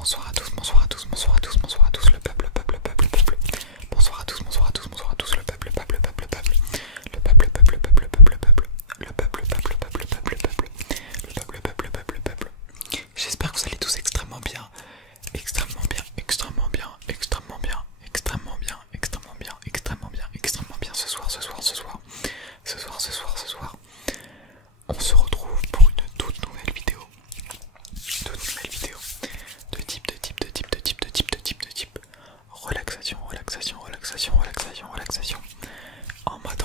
Bonsoir à tous, bonsoir à tous, bonsoir à tous, bonsoir à tous, le peuple, le peuple, le peuple, le peuple. Bonsoir à tous, bonsoir à tous, bonsoir à tous, le peuple, le peuple, le peuple, le peuple. Le peuple, le peuple, le peuple, le peuple, le peuple. Le peuple, le peuple, le peuple, le peuple, le peuple. Le peuple, le peuple, le peuple, le peuple. J'espère que vous allez tous extrêmement bien. Extrêmement bien, extrêmement bien, extrêmement bien, extrêmement bien, extrêmement bien, extrêmement bien, extrêmement bien ce soir, ce soir, ce soir. Ce soir, ce soir, ce soir. On se retrouve pour une toute nouvelle vidéo. De type relaxation, relaxation, relaxation, relaxation, relaxation. En mode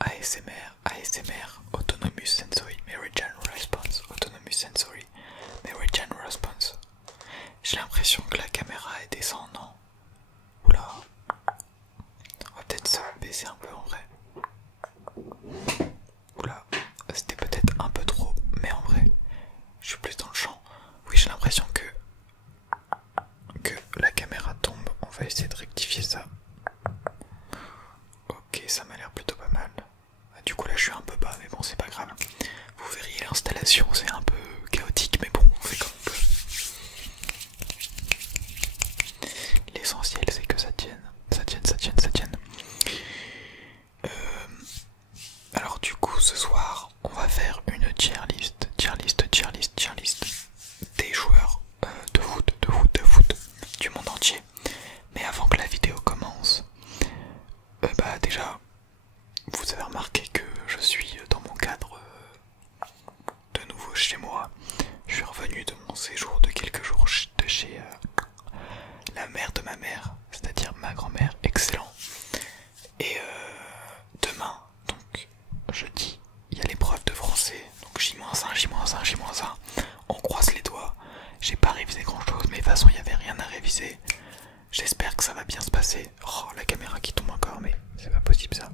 ASMR, ASMR, Autonomous Sensory Meridian Response, Autonomous Sensory Meridian Response. J'ai l'impression que la caméra est descendante. Oula. On va peut-être se baisser un peu en vrai. Oula, c'était peut-être un peu trop, mais en vrai, je suis plus dans le champ. Oui, j'ai l'impression que la caméra tombe. On va essayer de rectifier ça. Ok, ça m'a l'air plutôt pas mal. Du coup là je suis un peu bas, mais bon c'est pas grave. Vous verriez l'installation, c'est un peu chaotique, mais bon, on fait comme on peut. L'essentiel c'est que ça tienne. Ça tienne, ça tienne, ça tienne. Alors du coup ce soir, on va faire une tier list des joueurs de foot du monde entier. Mais avant que la vidéo commence, bah déjà, vous avez remarqué que je suis dans mon cadre de nouveau chez moi. Je suis revenu de mon séjour de quelques jours de chez la mère de ma mère, c'est-à-dire ma grand-mère, excellent. Et demain, donc jeudi, il y a l'épreuve de français, donc J-1, J-1, J-1. On croise les doigts. J'ai pas révisé grand chose, mais de toute façon il n'y avait rien à réviser. J'espère que ça va bien se passer. Oh, la caméra qui tombe encore, mais c'est pas possible ça.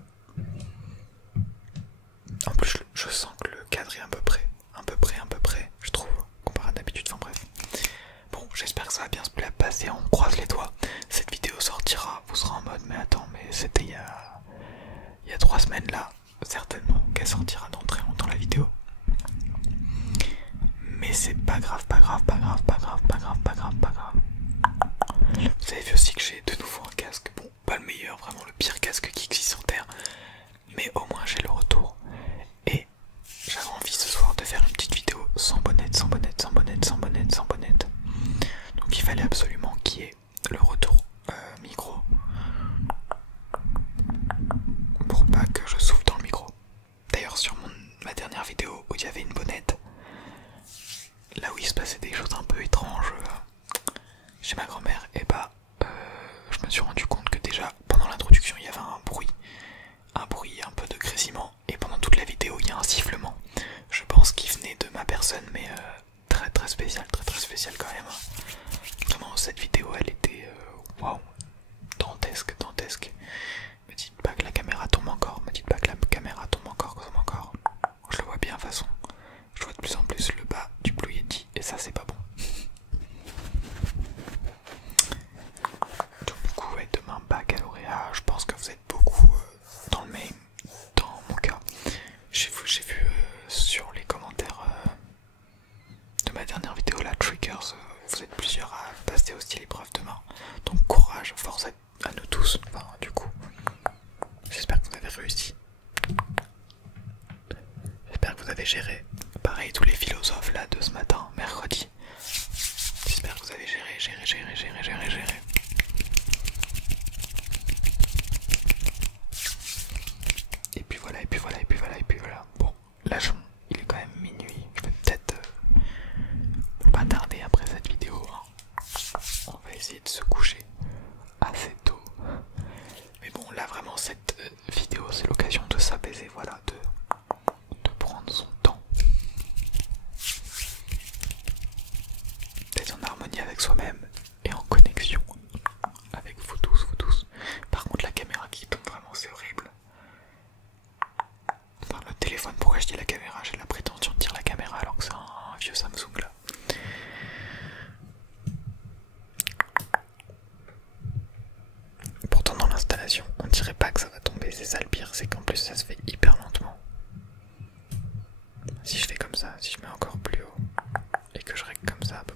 En plus, je sens que le cadre est à peu près, je trouve, comparé à d'habitude, enfin bref. Bon, j'espère que ça va bien se passer, on croise les doigts. Cette vidéo sortira, vous serez en mode, mais attends, mais c'était il y a 3 semaines là, certainement qu'elle sortira dans très longtemps la vidéo. Mais c'est pas grave, pas grave, pas grave, pas grave, pas grave, pas grave, pas grave. Vous avez vu aussi que j'ai de nouveau un casque, bon, pas le meilleur, vraiment le pire casque qui existe sur Terre, mais au moins j'ai le retour. Et j'avais envie ce soir de faire une petite vidéo sans bonnette, sans bonnette, sans bonnette, sans bonnette, sans bonnette. Donc il fallait absolument qu'il y ait le retour micro pour pas que je souffle dans le micro. D'ailleurs sur ma dernière vidéo où il y avait une bonnette, là où il se passait des choses un peu étranges chez ma grand-mère, et bah je me suis rendu compte que déjà pendant l'introduction il y avait un bruit un peu de grésillement, et pendant toute la vidéo il y a un sifflement. Je pense qu'il venait de ma personne, mais très très spécial, très spécial quand même. Vraiment cette vidéo elle était waouh, dantesque. Me dites pas que la caméra tombe encore, Je le vois bien de toute façon. Je vois de plus en plus le bas du Blue Yeti et ça c'est pas bon. Du coup ouais, demain baccalauréat, je pense que vous êtes beaucoup dans le même, dans mon cas. J'ai vu sur les commentaires de ma dernière vidéo, la Triggers, vous êtes plusieurs à passer aussi l'épreuve demain. Donc courage, force à nous tous, enfin du coup. J'espère que vous avez réussi. J'espère que vous avez géré. Pareil tous les philosophes là de ce matin, mercredi. J'espère que vous avez géré. Et puis voilà. Bon, là il est quand même minuit. Je vais peut-être pas tarder après cette vidéo. On va essayer de se coucher assez tôt. Mais bon, là vraiment cette vidéo c'est l'occasion de s'apaiser, voilà, de prendre son temps, d'être en harmonie avec soi-même et en connexion avec vous tous. Par contre la caméra qui tombe vraiment c'est horrible. Enfin le téléphone, pourquoi je dis la caméra? J'ai la prétention de dire la caméra alors que c'est un vieux Samsung là. Pourtant dans l'installation on dirait pas que ça va tomber, c'est ça le pire, c'est qu'en plus ça se fait hyper lentement. Si je fais comme ça, si je mets encore plus haut et que je règle comme ça à peu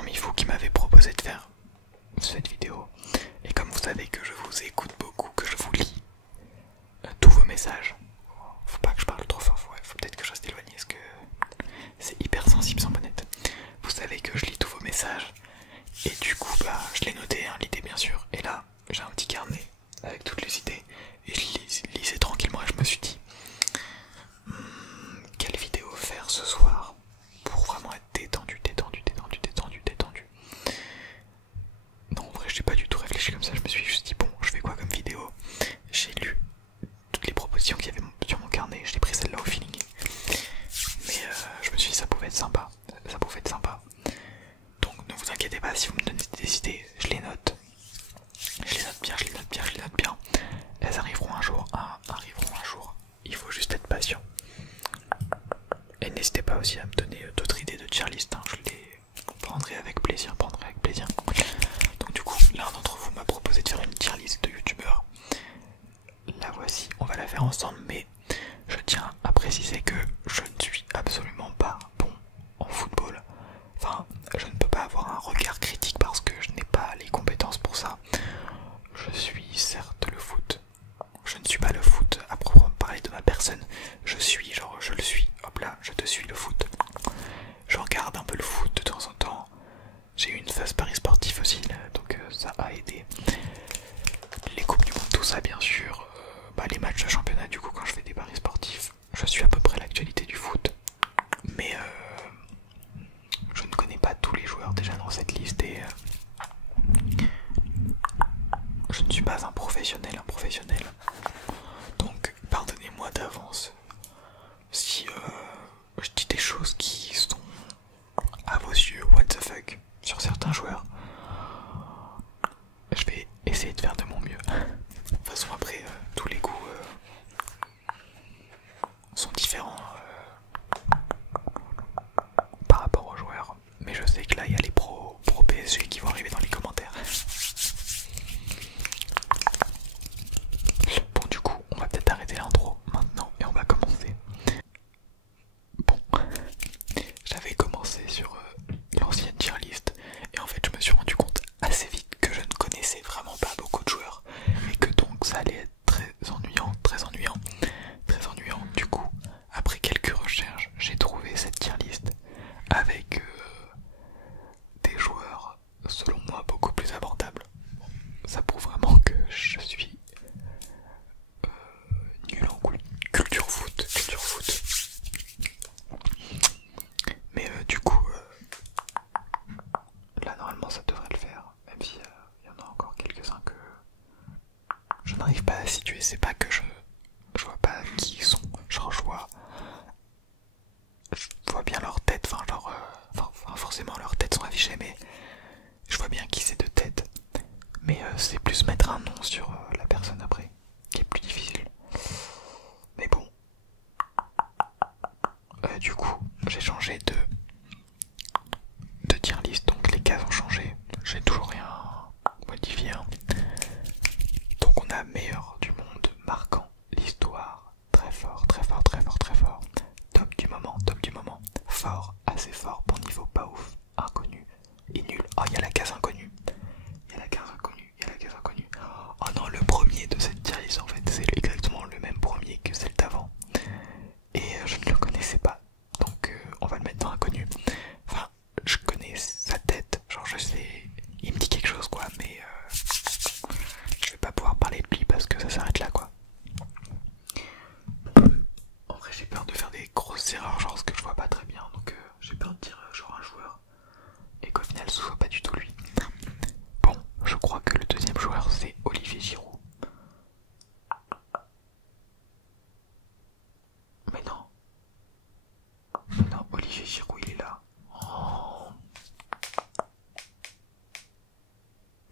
parmi vous qui m'avez proposé de faire cette vidéo. Et comme vous savez que je vous écoute beaucoup, que je vous lis tous vos messages, faut pas que je parle trop fort, faut peut-être que je reste éloigné parce que c'est hyper sensible sans bonnette. Vous savez que je lis tous vos messages et du coup bah je l'ai noté, hein, l'idée bien sûr. Et là j'ai un petit carnet avec toutes les idées et je lisais tranquillement et je me suis dit quelle vidéo faire ce soir pour vraiment être détendu. Non, en vrai, j'ai pas du tout réfléchi comme ça. Je me suis juste dit, bon, je fais quoi comme vidéo? J'ai lu toutes les propositions qu'il y avait sur mon carnet. J'ai pris celle-là au feeling. Mais je me suis dit, ça pouvait être sympa. Donc, ne vous inquiétez pas si vous me donnez des idées. Je les note. Je les note bien. Elles arriveront un jour. Il faut juste être patient. Et n'hésitez pas aussi à me donner d'autres idées de tier list, hein. Je les prendrai avec plaisir. Donc du coup, l'un d'entre vous m'a proposé de faire une tier list de youtubeurs. La voici, on va la faire ensemble, mais je tiens à préciser que je ne suis absolument pas bon en football. Enfin, je ne peux pas avoir un regard critique parce que je n'ai pas les compétences pour ça. Je suis certes le foot. Je ne suis pas le foot à proprement parler de ma personne. Je le suis. Hop là, je te suis le foot. Je regarde un peu le foot de temps en temps. J'ai eu une phase paris sportif aussi, là, donc ça a aidé. Les coupes du monde, tout ça bien sûr. Les matchs de championnat, du coup, quand je fais des paris sportifs, je suis à peu près l'actualité du foot. Mais je ne connais pas tous les joueurs déjà dans cette liste et je ne suis pas un professionnel. Donc pardonnez-moi d'avance si je dis des choses qui sont à vos yeux what the fuck sur certains joueurs. Je vais essayer de faire de mon mieux. De toute façon après tous les goûts sont différents par rapport aux joueurs. Mais je sais que là il y a les pro PSG qui vont arriver dans les commentaires. Bon du coup on va peut-être arrêter l'intro maintenant et on va commencer. Bon, j'avais commencé sur l'ancienne tier list et en fait je me suis rendu compte assez vite que je ne connaissais vraiment pas beaucoup de joueurs et que donc ça allait être très ennuyant. Du coup, après quelques recherches, j'ai trouvé cette tier list avec des joueurs selon moi beaucoup plus abordables. Ça prouve vraiment que je suis nul en culture foot. Mais du coup, là normalement ça devrait le faire, même si il y en a encore quelques-uns que je n'arrive pas à situer. C'est pas que je vois pas qui ils sont, genre je vois bien leur tête, forcément leurs têtes sont affichées, mais je vois bien qui c'est de tête. Mais c'est plus mettre un nom sur la personne après qui est plus difficile. Mais bon, du coup j'ai changé de tier list, donc les cases ont changé. J'ai toujours rien modifié, hein. Donc on a meilleur du monde, marquant, l'histoire, très fort, top du moment, fort, assez fort, bon niveau, pas ouf, inconnu et nul. Oh, il y a la case inconnue. Oh non, le premier de cette tier list en fait, c'est exactement le même premier que celle d'avant. Et je ne le connaissais pas, donc on va le mettre dans inconnu. Enfin, je connais sa tête, genre je sais, il me dit quelque chose quoi, mais je vais pas pouvoir parler de lui parce que ça s'arrête là quoi. En vrai j'ai peur de faire des grosses erreurs, genre ce que je vois pas très bien, donc j'ai peur de dire genre un joueur et qu'au final ce soit pas du tout lui. Bon, je crois que le deuxième joueur c'est Olivier Giroud. Mais non, Olivier Giroud il est là. Oh.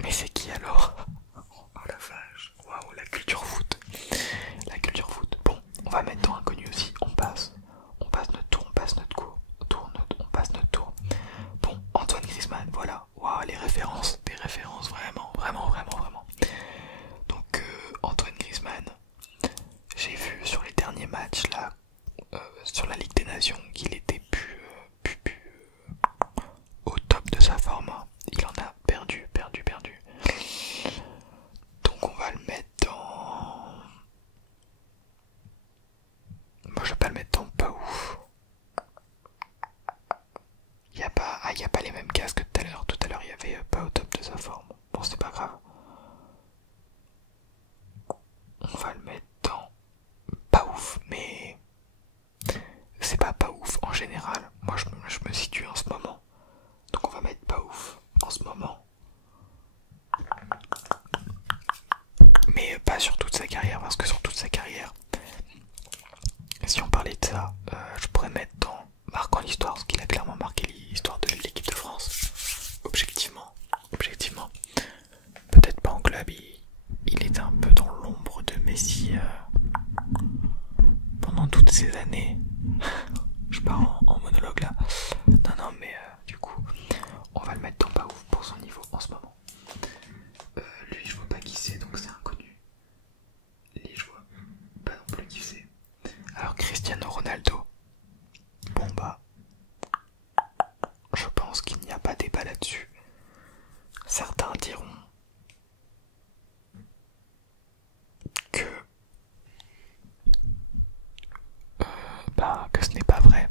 Mais c'est qui alors? Oh la vache, waouh, la culture foot. Bon, on va mettre dans inconnu aussi, on passe notre tour, on passe notre tour. Bon, Antoine Griezmann, voilà, waouh, des références, vraiment. Donc Antoine Griezmann, j'ai vu sur les derniers matchs là, sur la Ligue des Nations, qu'il était plus au top de sa forme. il n'y a pas les mêmes cases que tout à l'heure. Tout à l'heure, il y avait pas au top de sa forme. Bon, c'est pas grave. On va le mettre dans pas ouf, mais c'est pas ouf en général. Moi, je me situe en ce moment. Donc on va mettre pas ouf en ce moment. Mais pas sur toute sa carrière, parce que sur toute sa carrière, si on parlait de ça, je pourrais mettre dans marquant l'histoire, parce qu'il a clairement marqué l'histoire de l'équipe de France. Objectivement. Peut-être pas en club, il était un peu dans l'ombre de Messi pendant toutes ces années. Je pars en monologue là. Non, mais du coup, on va le mettre dans pas ouf pour son niveau en ce moment. Lui, je vois pas qui c'est, donc c'est inconnu. Lui, je vois pas non plus qui c'est. Alors, Cristiano Ronaldo. Bon bah, je pense qu'il n'y a pas débat là-dessus. Certains diront que que ce n'est pas vrai,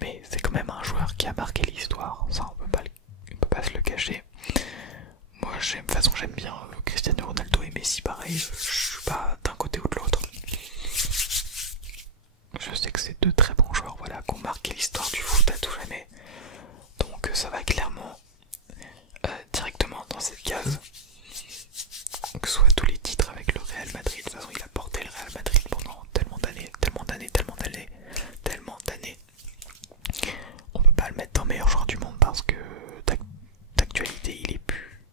mais c'est quand même un joueur qui a marqué l'histoire. Ça, on peut pas se le cacher. Moi, de toute façon, j'aime bien Cristiano Ronaldo et Messi, pareil. Je suis pas d'un côté ou de l'autre. Je sais que c'est deux très bons joueurs, voilà, qui ont marqué l'histoire du foot à tout jamais. Donc ça va clairement directement dans cette case. Que ce soit tous les titres avec le Real Madrid. De toute façon, il a porté le Real Madrid pendant tellement d'années. On peut pas le mettre dans meilleur joueur du monde parce que d'actualité, il est plus.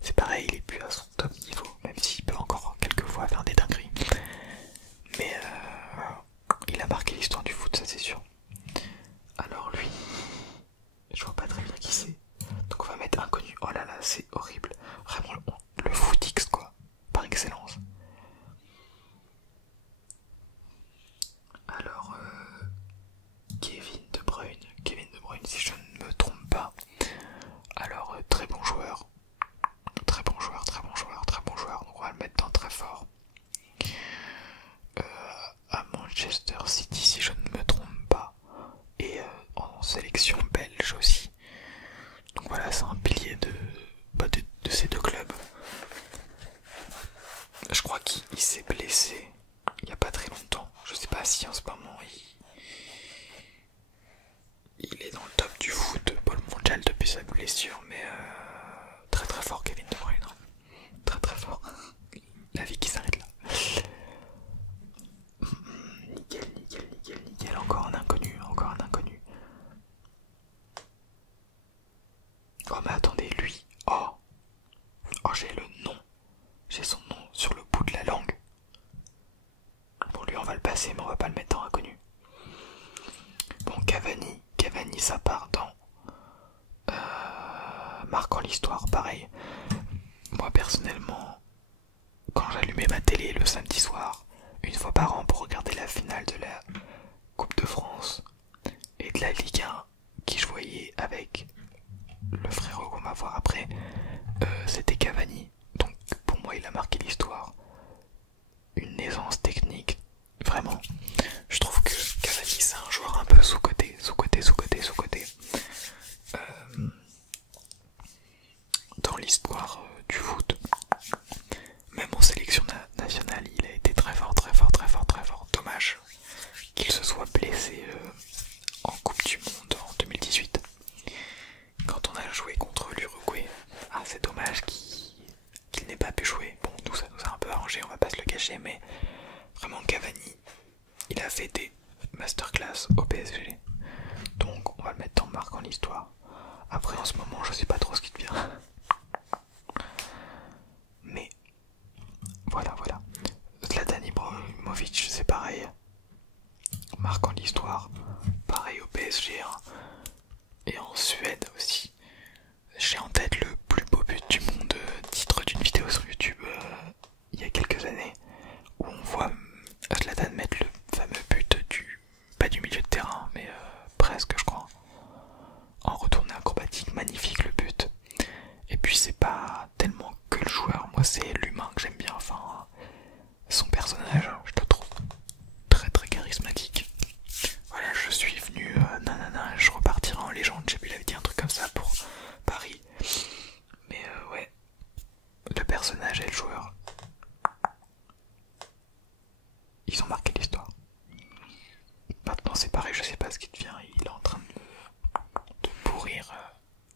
C'est pareil, il est plus à son top niveau, même s'il peut encore quelquefois faire des dingueries. Mais il a marqué l'histoire du foot, ça c'est sûr. Alors lui, je vois pas très bien qui c'est. Donc on va mettre inconnu. Oh là là, c'est horrible. Vraiment le footix quoi, par excellence. Alors Kevin De Bruyne, si je ne me trompe pas. Alors très bon joueur. Donc on va le mettre dans très fort. À Manchester City si je ne me trompe pas. Et en sélection belge aussi. Donc voilà, c'est un pilier de ces deux clubs. Je crois qu'il s'est blessé il n'y a pas très longtemps. Je sais pas si en ce moment il est dans le top du football mondial depuis sa blessure, mais très très fort Kevin De Bruyne. Très fort. La vie qui s'arrête là. Nickel. Encore un inconnu. Oh mais attendez, lui. Oh, j'ai son nom sur le bout de la langue. Bon, lui on va le passer, mais on va pas le mettre dans inconnu. Bon, Cavani ça part dans marquant l'histoire, pareil. Moi personnellement, quand j'allumais ma télé le samedi soir, une fois par an pour regarder la finale de la Coupe de France et de la Ligue 1 qui je voyais avec le frérot qu'on va voir après, c'était Cavani. Donc pour moi il a marqué l'histoire. Une aisance technique, vraiment. Je trouve que Cavani c'est un joueur un peu sous-coté. Dans l'histoire du foot, même en sélection nationale, il a été très fort. Dommage qu'il se soit blessé en Coupe du Monde en 2018 quand on a joué contre l'Uruguay. Ah, c'est dommage qu'il n'ait pas pu jouer. Bon, nous ça nous a un peu arrangé, on va pas se le cacher, mais vraiment Cavani, il a fait des masterclass au PSG. Donc on va le mettre dans marquant l'histoire. Après en ce moment je sais pas trop ce qui devient. Mais voilà. Zlatan Ibrahimovic c'est pareil. Marquant l'histoire. Pareil au PSG. Hein. Et en Suède aussi. J'ai en tête le plus beau but du monde, titre d'une vidéo sur YouTube il y a quelques années, où on voit Zlatan mettre le fameux but pas du milieu de terrain, mais presque je crois. En retourné acrobatique, magnifique le but.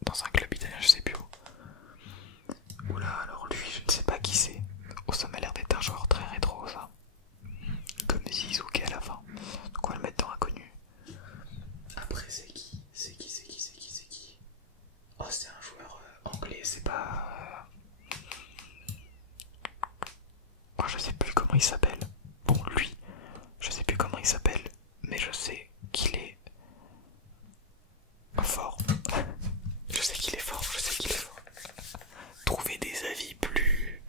dans un club italien, je sais plus où. Oula, alors lui, je ne sais pas qui c'est. Oh, ça m'a l'air d'être un joueur très rétro, ça. Comme Zizuke à la fin. Donc on va le mettre dans inconnu. Après, c'est qui? Oh, c'est un joueur anglais, c'est pas... Oh, je sais plus comment il s'appelle. Bon, lui, je sais plus comment il s'appelle, mais je sais qu'il est fort. Je sais qu'il est fort. Trouver des avis plus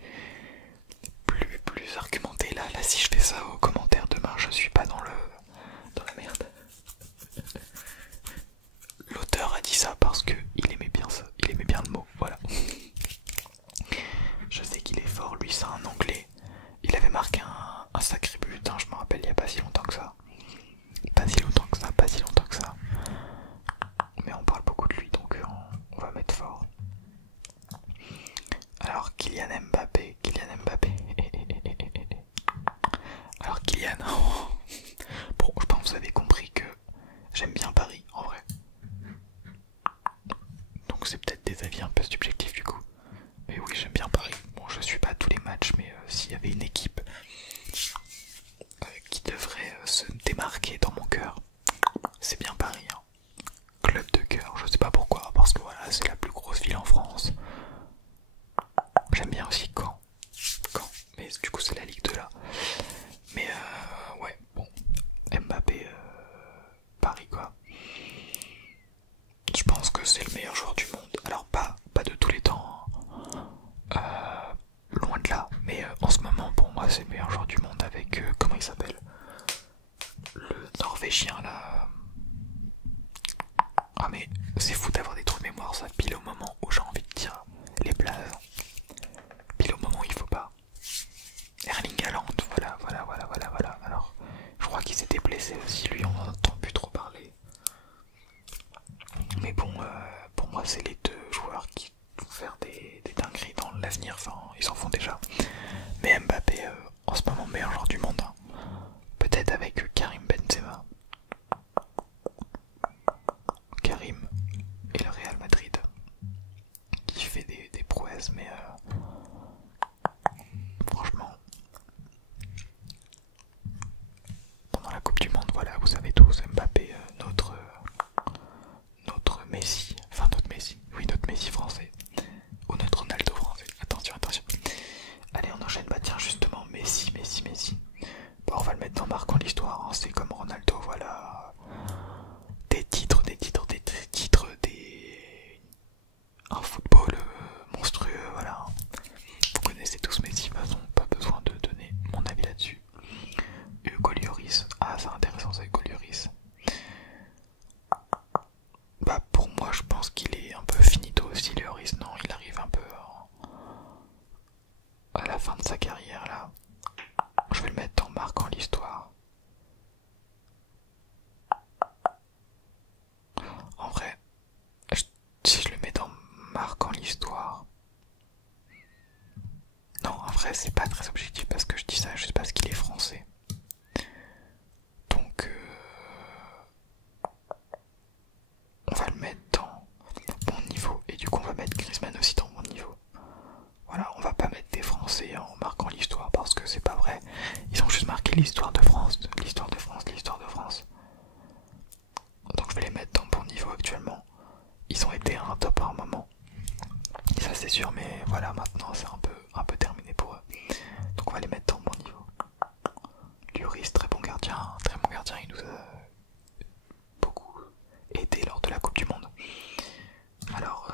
argumentés là. Là, si je fais ça aux commentaires demain, je suis pas dans la merde. L'auteur a dit ça parce que il aimait bien ça, il aimait bien le mot, voilà. Je sais qu'il est fort, lui c'est un anglais. Il avait marqué un sacré but, hein, je me rappelle il y a pas si longtemps que ça. Pas si longtemps que ça. Mais on parle beaucoup de lui donc on va mettre fort. Alors Kylian Mbappé. Alors Kylian, bon je pense que vous avez compris que j'aime bien Paris en vrai. Donc c'est peut-être des avis un peu subjectifs du coup. Mais oui, j'aime bien Paris. Bon, je suis pas à tous les matchs, mais s'il y avait une équipe qui devrait se démarquer dans mon cœur, c'est bien Paris. Hein. Club de cœur, je sais pas pourquoi, parce que voilà, c'est la plus grosse ville en France. J'aime bien aussi Caen, mais du coup c'est la Ligue 2 là. Mais ouais, bon, Mbappé, Paris quoi. Je pense que c'est le meilleur joueur du monde. Alors pas de tous les temps, loin de là. Mais en ce moment, pour moi, c'est le meilleur joueur du monde avec, comment il s'appelle? Le Norvégien là. Ah mais c'est fou d'avoir des trous de mémoire ça, pile au moment où j'ai envie de dire les blazes. Pile au moment où il faut pas. Erling Haaland, voilà. Alors, je crois qu'il s'était blessé aussi, lui on n'entend plus trop parler. Mais bon, pour moi c'est les deux joueurs qui vont faire des dingueries dans l'avenir, enfin ils en font déjà. Mais Mbappé, en ce moment meilleur joueur du monde, hein. Peut-être avec Karim Benzema. Karim et le Real Madrid qui fait des prouesses, mais franchement, pendant la Coupe du Monde, voilà, vous savez tous, Mbappé, notre Messi, enfin notre Messi, oui notre Messi français, ou notre Ronaldo français, attention. Allez, on enchaîne, bah tiens justement, Messi. Bon, on va le mettre dans marquant l'histoire, hein. C'est comme Ronaldo, voilà. Des titres, un football monstrueux, voilà. Vous connaissez tous Messi, de toute façon, pas besoin de donner mon avis là-dessus. Hugo Lloris, ah c'est intéressant ça, Hugo Lloris. Bah pour moi je pense qu'il est un peu finito aussi Lloris, non, il arrive un peu à la fin de sa carrière là. Je vais le mettre en marquant l'histoire. En vrai, si je le mets dans marquant l'histoire... Non, en vrai c'est pas très objectif parce que je dis ça juste parce qu'il est français. Donc on va le mettre dans bon niveau et du coup on va mettre Griezmann aussi dans mon niveau. Voilà, on va pas mettre des Français en marquant l'histoire parce que c'est pas vrai. Ils ont juste marqué l'histoire de France. Donc je vais les mettre dans bon niveau actuellement. Ils ont été à un top à un moment. Et ça c'est sûr, mais voilà, maintenant c'est un peu terminé pour eux. Donc on va les mettre dans bon niveau. Lloris, très bon gardien, il nous a beaucoup aidé lors de la Coupe du Monde. Alors,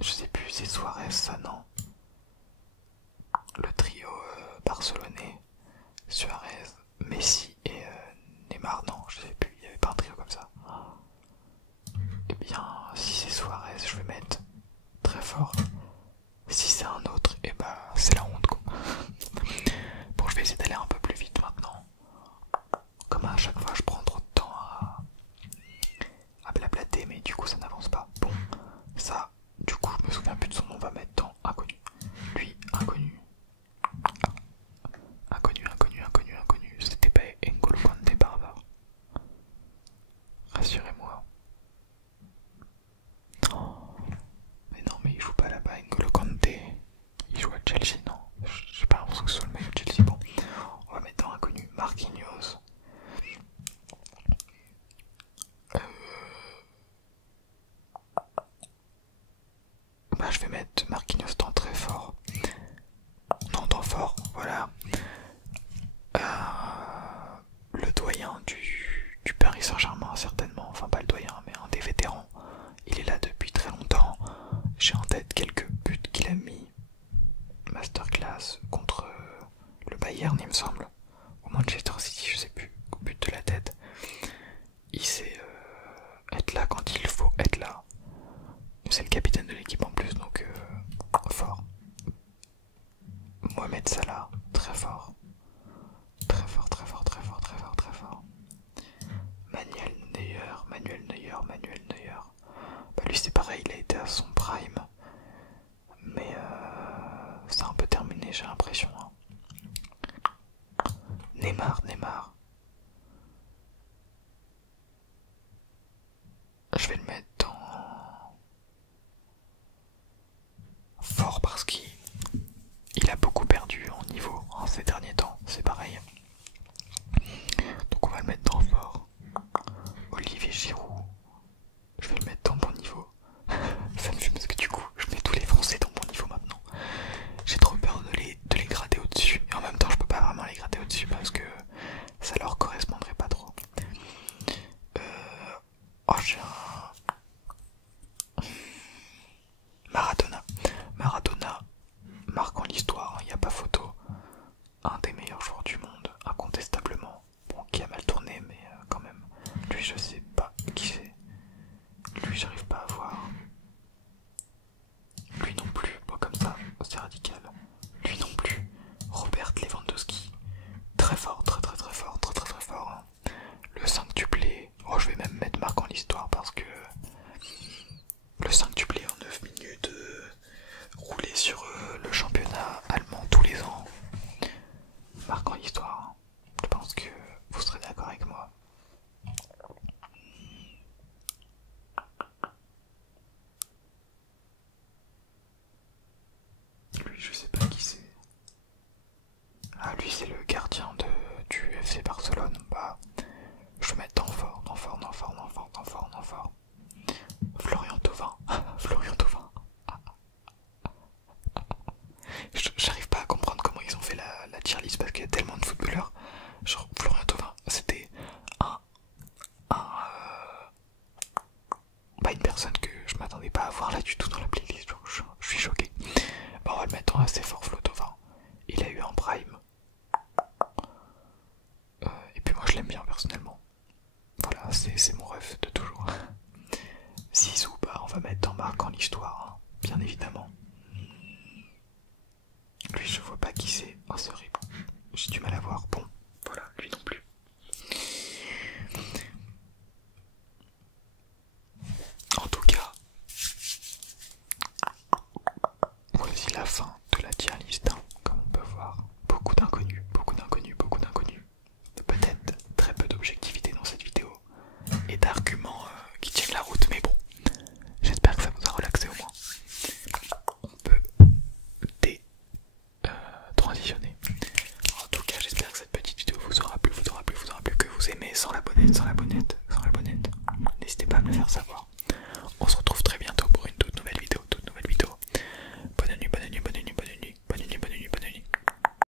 je sais plus, c'est Suarez ça, non? Le trio barcelonais, Suarez, Messi et Neymar, non, je sais plus, il n'y avait pas un trio comme ça. Eh bien, si c'est Suarez, je vais mettre très fort. Si c'est un autre, et bah c'est la honte quoi. Bon, je vais essayer d'aller un peu plus vite maintenant. Comme à chaque fois je prends trop de temps à blablater, mais du coup ça n'avance pas. Bon, ça, du coup je me souviens plus de son nom, on va mettre dans inconnu. Lui, inconnu. Inconnu. C'était pas N'Golo Kanté par hasard. Rassurez-moi. Neymar. Je vais le mettre dans fort parce qu'il a beaucoup perdu en niveau en ces derniers temps, c'est pareil. Donc on va le mettre dans fort. Olivier Giroud, je vais le mettre dans bon niveau. Ça me fume parce que du coup je mets tous les Français dans bon niveau maintenant. J'ai trop peur de les grader au-dessus. Et en même temps je peux pas vraiment les grader au-dessus parce que ça leur correspondrait pas trop. Oh j'ai un Maradona, marquant l'histoire, il n'y a pas photo. Un des meilleurs joueurs du monde, incontestablement. Bon, qui a mal tourné, mais quand même. Lui, je sais pas qui c'est. Lui, j'arrive pas à voir. Lui non plus, pas comme ça, c'est radical. Lui non plus. Robert Lewandowski, très fort, très fort. Hein. Le 5-tuplé. Oh, je vais même mettre marquant l'histoire parce que le 5-tuplé en 9 minutes, rouler sur le championnat allemand tous les ans, marquant l'histoire. Je pense que vous serez d'accord avec moi. Lui, je sais pas qui c'est. Ah, lui, c'est le gardien du FC Barcelone. Bah, je vais mettre dans fort. Florian Thauvin. Florian Thauvin. J'arrive pas à comprendre comment ils ont fait la tier list parce qu'il y a tellement de footballeurs. Genre, Florian Thauvin, c'était pas une personne que je m'attendais pas à voir là du tout dans la playlist. Genre, je suis choqué. Bah, on va le mettre en assez fort, Flo Thauvin. Il a eu un prime. Et puis moi je l'aime bien personnellement. Voilà, c'est mon rêve de toujours. Zizou, bah on va mettre dans marquant l'histoire, hein, bien évidemment. Lui je vois pas qui c'est. Oh c'est horrible. J'ai du mal à voir. Bon, voilà, lui non plus. En tout cas, voici la fin de la tier list, hein, comme on peut voir. Beaucoup d'inconnus. Peut-être très peu d'objectivité dans cette vidéo et d'arguments qui tiennent la route, mais bon, j'espère que ça vous a relaxé au moins. On peut transitionner. En tout cas, j'espère que cette petite vidéo vous aura plu, que vous aimez sans la bonnette. N'hésitez pas à me le faire savoir.